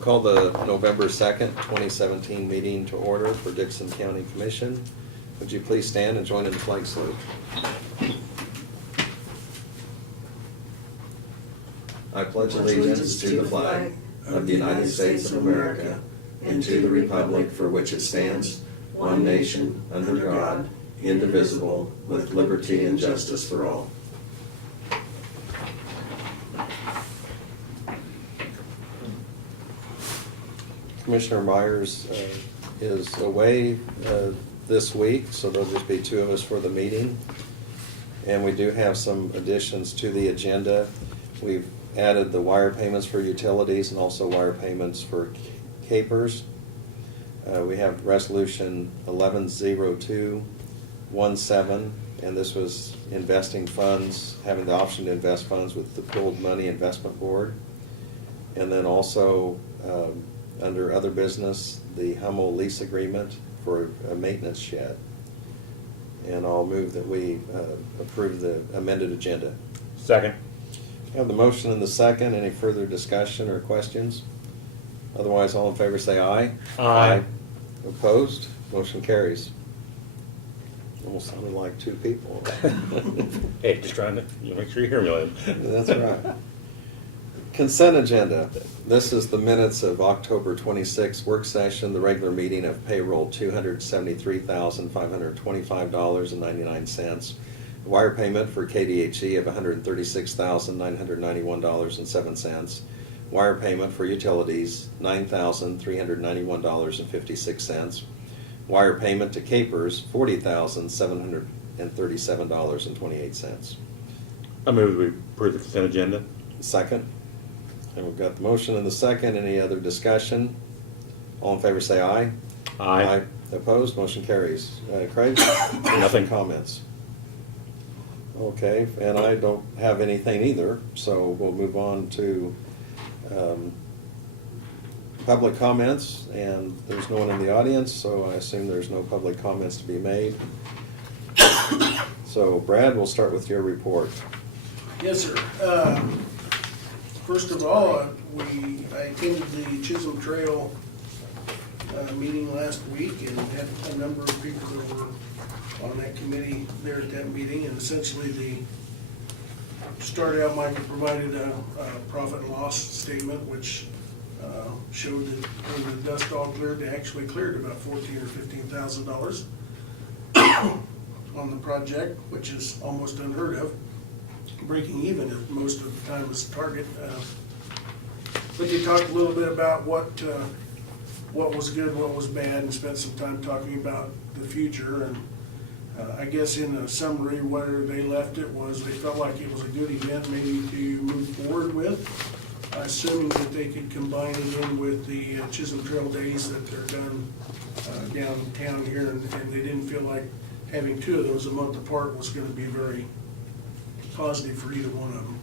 call the November 2nd, 2017 meeting to order for Dixon County Commission. Would you please stand and join in the flag salute? I pledge allegiance to the flag of the United States of America and to the republic for which it stands, one nation, under God, indivisible, with liberty and justice for all. Commissioner Myers is away this week, so there'll just be two of us for the meeting. And we do have some additions to the agenda. We've added the wire payments for utilities and also wire payments for capers. We have resolution 110217, and this was investing funds, having the option to invest funds with the Pooled Money Investment Board. And then also under other business, the Hummel lease agreement for a maintenance shed. And I'll move that we approve the amended agenda. Second. I have the motion and the second. Any further discussion or questions? Otherwise, all in favor say aye. Aye. Opposed? Motion carries. Almost sounded like two people. Hey, just trying to make sure you hear me, Lynn. That's right. Consent agenda. This is the minutes of October 26th work session, the regular meeting of payroll $273,525.99. Wire payment for KDHE of $136,991.07. Wire payment for utilities, $9,391.56. Wire payment to capers, $40,737.28. I move we approve the consent agenda. Second. And we've got the motion and the second. Any other discussion? All in favor say aye. Aye. Opposed? Motion carries. Craig? Nothing. Comments? Okay, and I don't have anything either, so we'll move on to public comments, and there's no one in the audience, so I assume there's no public comments to be made. So Brad, we'll start with your report. Yes, sir. First of all, I attended the Chisholm Trail meeting last week and had a number of people that were on that committee there at that meeting. And essentially, started out, Michael provided a profit and loss statement, which showed that when the dust all cleared, they actually cleared about $14,000 or $15,000 on the project, which is almost unheard of. Breaking even at most of the time is the target. But they talked a little bit about what was good, what was bad, and spent some time talking about the future. And I guess in a summary, where they left it was they felt like it was a good event maybe to move forward with, assuming that they could combine it in with the Chisholm Trail Days that they're done downtown here, and they didn't feel like having two of those a month apart was going to be very positive for either one of them.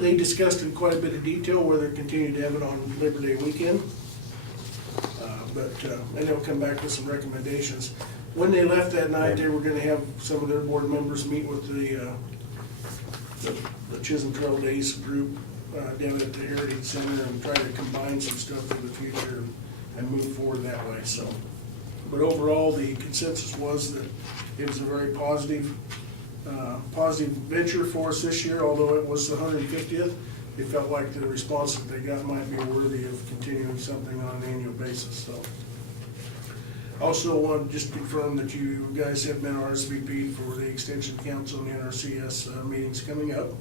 They discussed in quite a bit of detail whether to continue to have it on Labor Day weekend, and they'll come back with some recommendations. When they left that night, they were going to have some of their board members meet with the Chisholm Trail Days group down at the Heritage Center and try to combine some stuff for the future and move forward that way. So, but overall, the consensus was that it was a very positive venture for us this year. Although it was the 150th, they felt like the response that they got might be worthy of continuing something on an annual basis. So, also want to just confirm that you guys have been RSVP'd for the Extension Council and NRCS meetings coming up.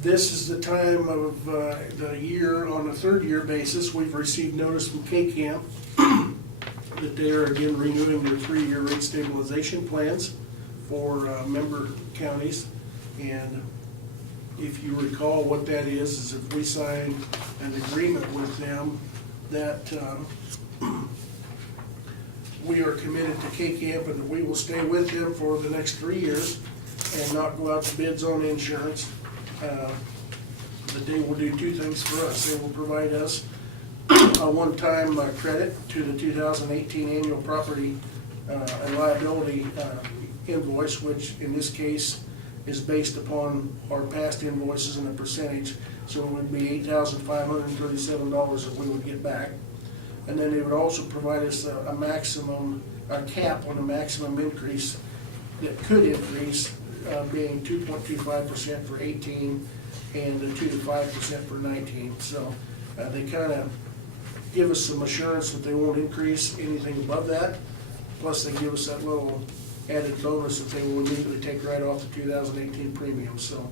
This is the time of the year, on a third-year basis, we've received notice from K-Camp that they are again renewing their 3-year rate stabilization plans for member counties. And if you recall, what that is if we sign an agreement with them that we are committed to K-Camp and that we will stay with them for the next 3 years and not go out to bids on insurance. That they will do two things for us. They will provide us a one-time credit to the 2018 annual property and liability invoice, which in this case is based upon our past invoices and a percentage. So it would be $8,537 that we would get back. And then they would also provide us a maximum, a cap on a maximum increase that could increase, being 2.25% for 18 and 2 to 5% for 19. So they kind of give us some assurance that they won't increase anything above that. Plus they give us that little added bonus that they will immediately take right off the 2018 premium. So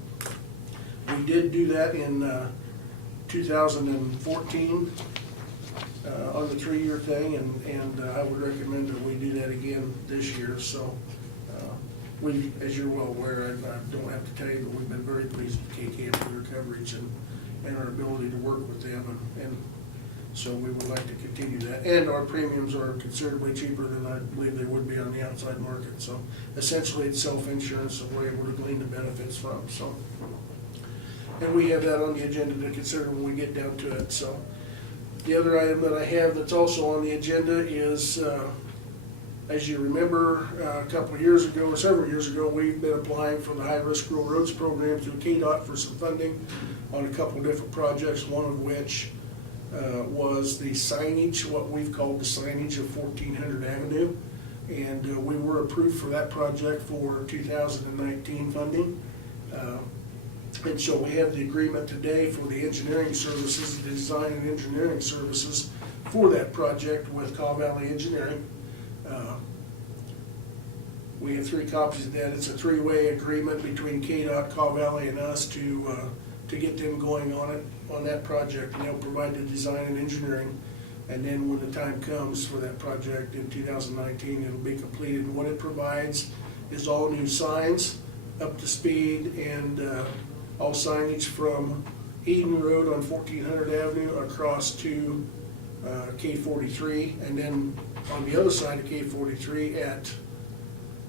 we did do that in 2014 on the 3-year thing, and I would recommend that we do that again this year. So we, as you're well aware, I don't have to tell you, but we've been very pleased with KKM for their coverage and our ability to work with them, and so we would like to continue that. And our premiums are considerably cheaper than I believe they would be on the outside market. So essentially it's self-insurance that we're able to glean the benefits from. So, and we have that on the agenda to consider when we get down to it. So the other item that I have that's also on the agenda is, as you remember, a couple of years ago, or several years ago, we've been applying for the high-risk rural roads program through KDOT for some funding on a couple of different projects, one of which was the signage, what we've called the signage of 1400 Avenue. And we were approved for that project for 2019 funding. And so we have the agreement today for the engineering services, the design and engineering services for that project with Caw Valley Engineering. We have 3 copies of that. It's a 3-way agreement between KDOT, Caw Valley, and us to get them going on that project, and they'll provide the design and engineering. And then when the time comes for that project in 2019, it'll be completed. And what it provides is all new signs, up to speed, and all signage from Eden Road on 1400 Avenue across to K43, and then on the other side of K43 at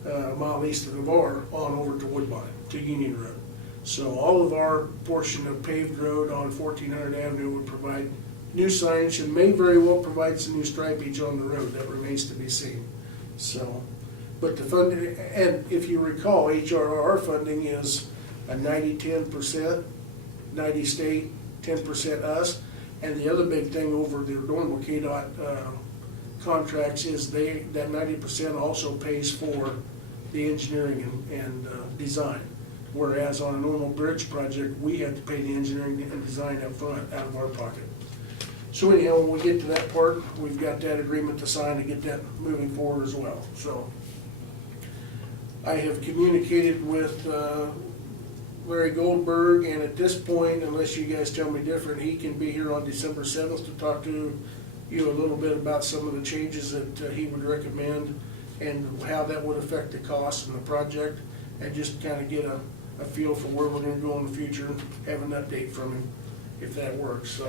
a mile east of Navarre on over to Woodbine, to Union Road. So all of our portion of paved road on 1400 Avenue would provide new signage and may very well provide some new stripage on the road. That remains to be seen. So, but the funding, and if you recall, HRR funding is a 90-10%, 90 state, 10% us. And the other big thing over the normal KDOT contracts is that 90% also pays for the engineering and design. Whereas on a normal bridge project, we have to pay the engineering and design up front out of our pocket. So anyhow, when we get to that part, we've got that agreement to sign to get that moving forward as well. So I have communicated with Larry Goldberg, and at this point, unless you guys tell me different, he can be here on December 7th to talk to you a little bit about some of the changes that he would recommend and how that would affect the cost and the project, and just kind of get a feel for where we're going to go in the future and have an update from him if that works. So,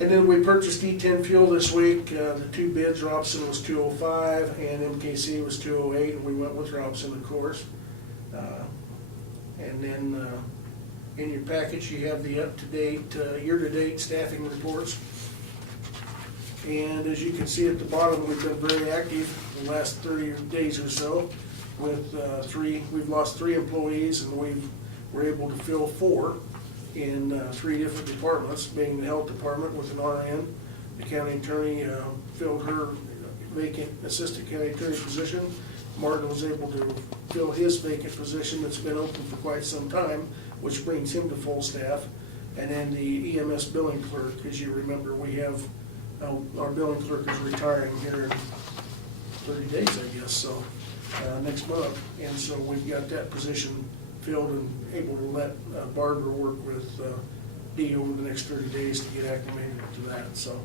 and then we purchased E10 fuel this week. The 2 bids, Robson was $205 and MKC was $208, and we went with Robson, of course. And then in your package you have the up-to-date, year-to-date staffing reports. And as you can see at the bottom, we've been very active the last 30 days or so with we've lost 3 employees, and we're able to fill 4 in 3 different departments, being the health department with an RN. The county attorney filled her vacant assistant county attorney position. Martin was able to fill his vacant position that's been open for quite some time, which brings him to full staff. And then the EMS billing clerk, as you remember, we have, our billing clerk is retiring here in 30 days, I guess, so next month. And so we've got that position filled and able to let Barbara work with Dee over the next 30 days to get acclimated to that. So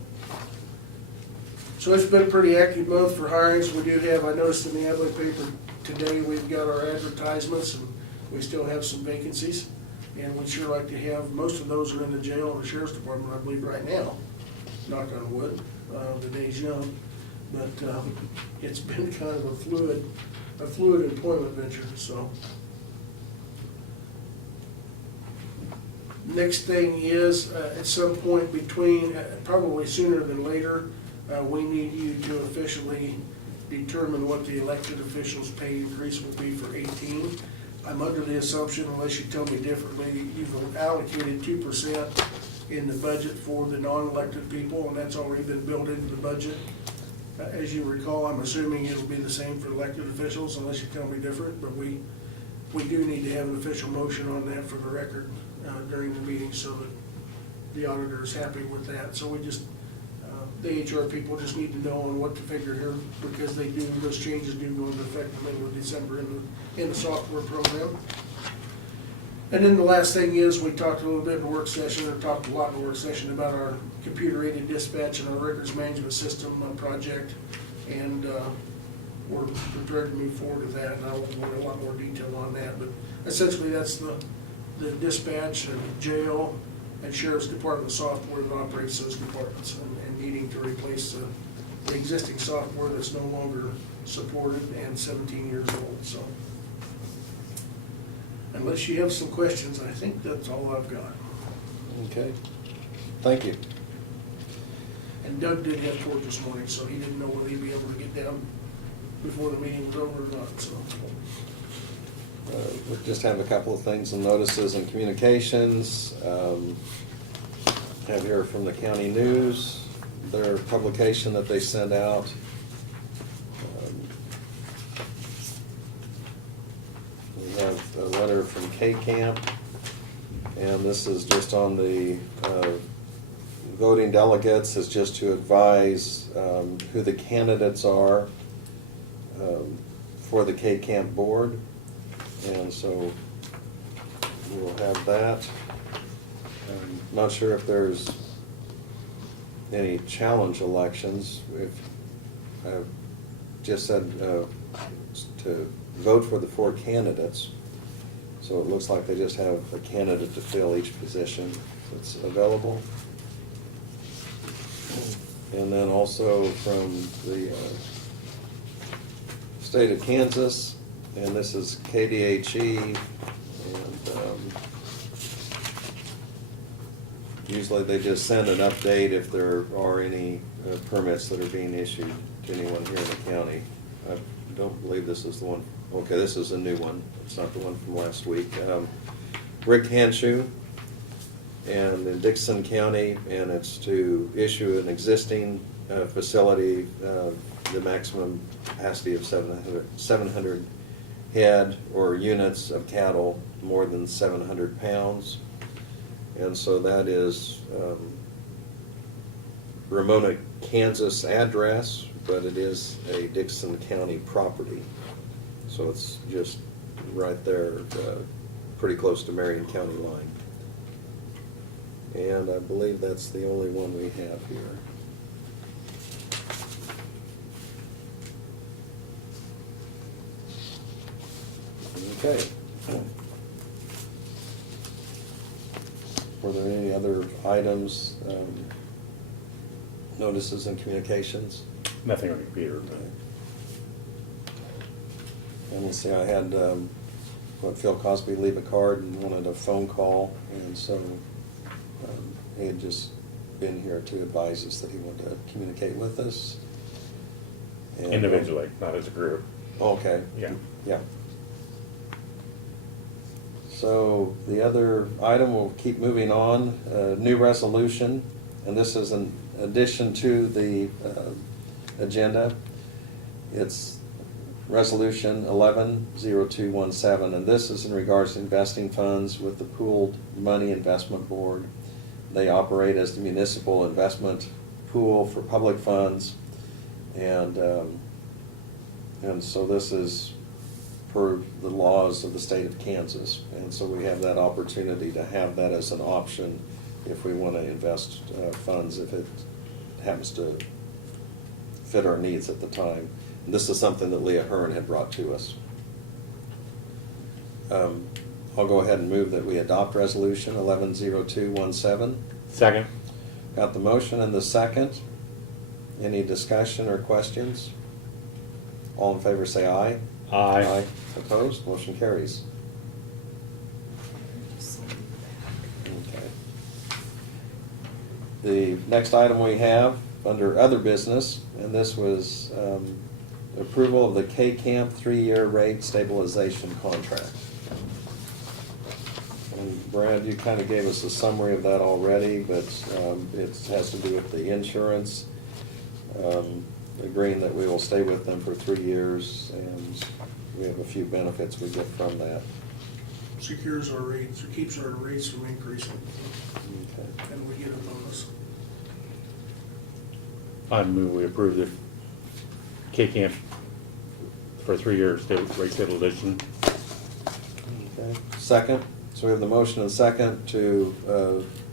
it's been a pretty active month for hirings. We do have, I noticed in the Adler paper today, we've got our advertisements, and we still have some vacancies. And we'd sure like to have, most of those are in the jail and the sheriff's department, I believe, right now. Knock on wood, the day's young. But it's been kind of a fluid employment venture, so. Next thing is, at some point between, probably sooner than later, we need you to officially determine what the elected officials' pay increase will be for 18. I'm under the assumption, unless you tell me differently, you've allocated 2% in the budget for the non-elected people, and that's already been built into the budget. As you recall, I'm assuming it'll be the same for elected officials, unless you tell me different, but we do need to have an official motion on that for the record during the meeting, so that the auditor is happy with that. So we just, the HR people just need to know on what to figure here, because they do, those changes do go into effect in the middle of December in the software program. And then the last thing is, we talked a little bit in the work session, or talked a lot in the work session about our computer-aided dispatch and our records management system project. And we're prepared to move forward with that, and I will go into a lot more detail on that. But essentially, that's the dispatch and jail and sheriff's department software that operates those departments, and needing to replace the existing software that's no longer supported and 17 years old. So unless you have some questions, I think that's all I've got. Okay, thank you. And Doug did have tours this morning, so he didn't know whether he'd be able to get down before the meeting was over or not, so. We just have a couple of things and notices and communications. Have here from the County News, their publication that they sent out. We have a letter from K-Camp, and this is just on the voting delegates, is just to advise who the candidates are for the K-Camp board. And so we'll have that. I'm not sure if there's any challenge elections. If I've just said to vote for the 4 candidates, so it looks like they just have a candidate to fill each position that's available. And then also from the state of Kansas, and this is KDHE, and usually they just send an update if there are any permits that are being issued to anyone here in the county. I don't believe this is the one. Okay, this is a new one. It's not the one from last week. Rick Hanshu, and in Dixon County, and it's to issue an existing facility, the maximum capacity of 700 head or units of cattle more than 700 pounds. And so that is Ramona, Kansas address, but it is a Dixon County property. So it's just right there, pretty close to Marion County line. And I believe that's the only one we have here. Okay. Were there any other items, notices and communications? Nothing on the computer. And let's see, I had Phil Cosby leave a card and wanted a phone call, and so he had just been here to advise us that he wanted to communicate with us. And, Individually, not as a group. Okay. Yeah. Yeah. So the other item, we'll keep moving on, new resolution, and this is an addition to the agenda. It's Resolution 110217, and this is in regards to investing funds with the Pooled Money Investment Board. They operate as the municipal investment pool for public funds, and so this is per the laws of the state of Kansas, and so we have that opportunity to have that as an option if we want to invest funds, if it happens to fit our needs at the time. And this is something that Leah Hearn had brought to us. I'll go ahead and move that we adopt resolution 110217. Second. Got the motion and the second. Any discussion or questions? All in favor say aye. Aye. Opposed? Motion carries. Okay. The next item we have under other business, and this was approval of the K-Camp 3-year rate stabilization contract. And Brad, you kind of gave us a summary of that already, but it has to do with the insurance, agreeing that we will stay with them for 3 years, and we have a few benefits we get from that. Secures our rates, or keeps our rates from increasing, Okay. and we get a bonus. I move we approve the K-Camp for 3 years rate stabilization. Okay. Second, so we have the motion and second to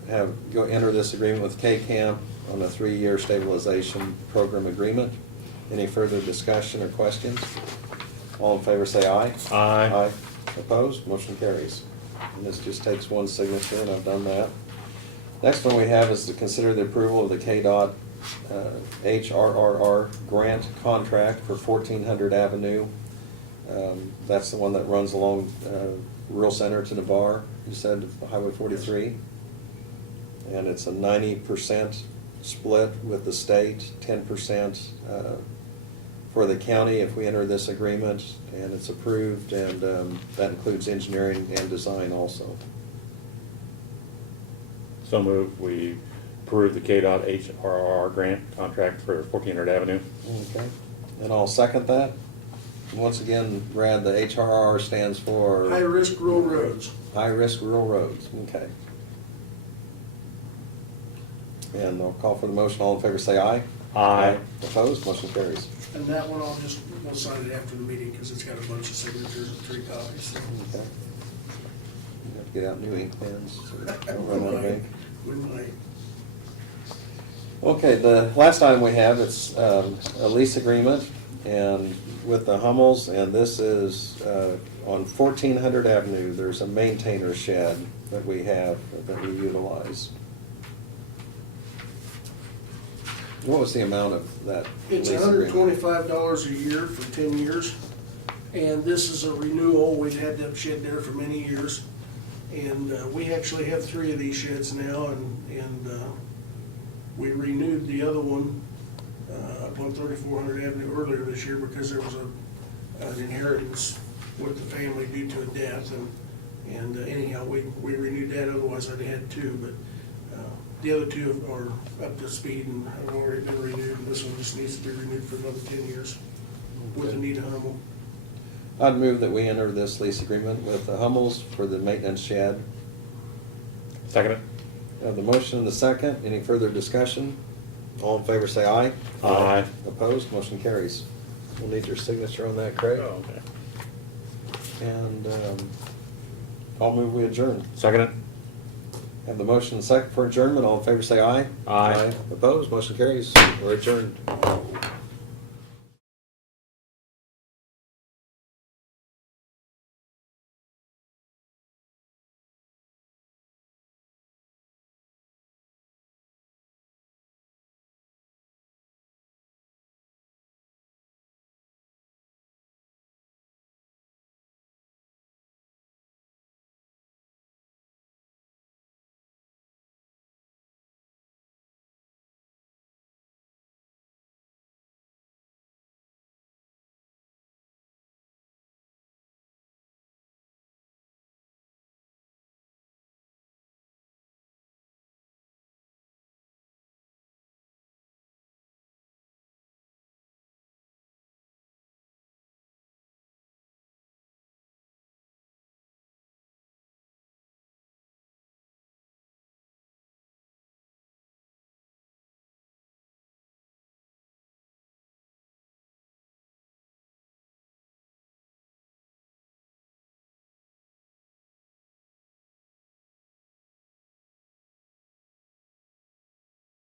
enter this agreement with K-Camp on a 3-year stabilization program agreement. Any further discussion or questions? All in favor say aye. Aye. Opposed? Motion carries. And this just takes one signature, and I've done that. Next one we have is to consider the approval of the KDOT HRRR grant contract for 1400 Avenue. That's the one that runs along Rural Center to Navarre, you said, Highway 43. And it's a 90% split with the state, 10% for the county if we enter this agreement, and it's approved, and that includes engineering and design also. So move we approve the KDOT HRR grant contract for 1400 Avenue. Okay, and I'll second that. Once again, Brad, the HRR stands for? High-risk rural roads. High-risk rural roads, okay. And I'll call for the motion. All in favor say aye. Aye. Opposed? Motion carries. And that one, we'll sign it after the meeting, because it's got a bunch of signatures and 3 copies. Okay. You have to get out new ink pens, so we don't run out of ink. We might. Okay, the last item we have, it's a lease agreement and with the Hummels, and this is on 1400 Avenue. There's a maintainer shed that we have, that we utilize. What was the amount of that It's lease agreement? $125 a year for 10 years, and this is a renewal. We've had that shed there for many years, and we actually have 3 of these sheds now, and we renewed the other one up on 3400 Avenue earlier this year because there was an inheritance with the family due to a death, and anyhow, we renewed that. Otherwise, I'd had 2, but the other 2 are up to speed and have already been renewed, and this one just needs to be renewed for another 10 years with Anita Hummel. I'd move that we enter this lease agreement with the Hummels for the maintenance shed. Second it? Have the motion and the second. Any further discussion? All in favor say aye. Aye. Opposed? Motion carries. We'll need your signature on that, Craig. Oh, okay. And I'll move we adjourn. Second it? Have the motion and second for adjournment. All in favor say aye. Aye. Opposed? Motion carries. We're adjourned.